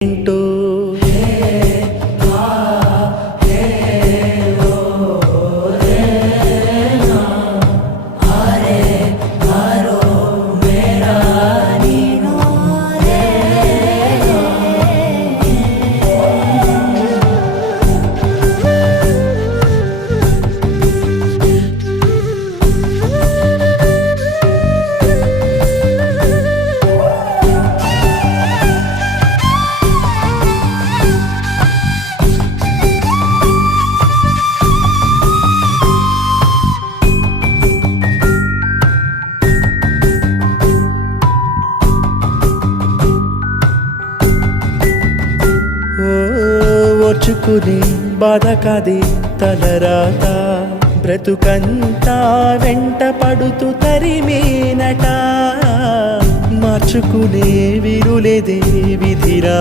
ఏంటో ఓర్చుకునే బాధ కాదే తలరాత బ్రతుకంతా వెంట పడుతూ తరిమేనట మార్చుకునే విరులేదే విధిరా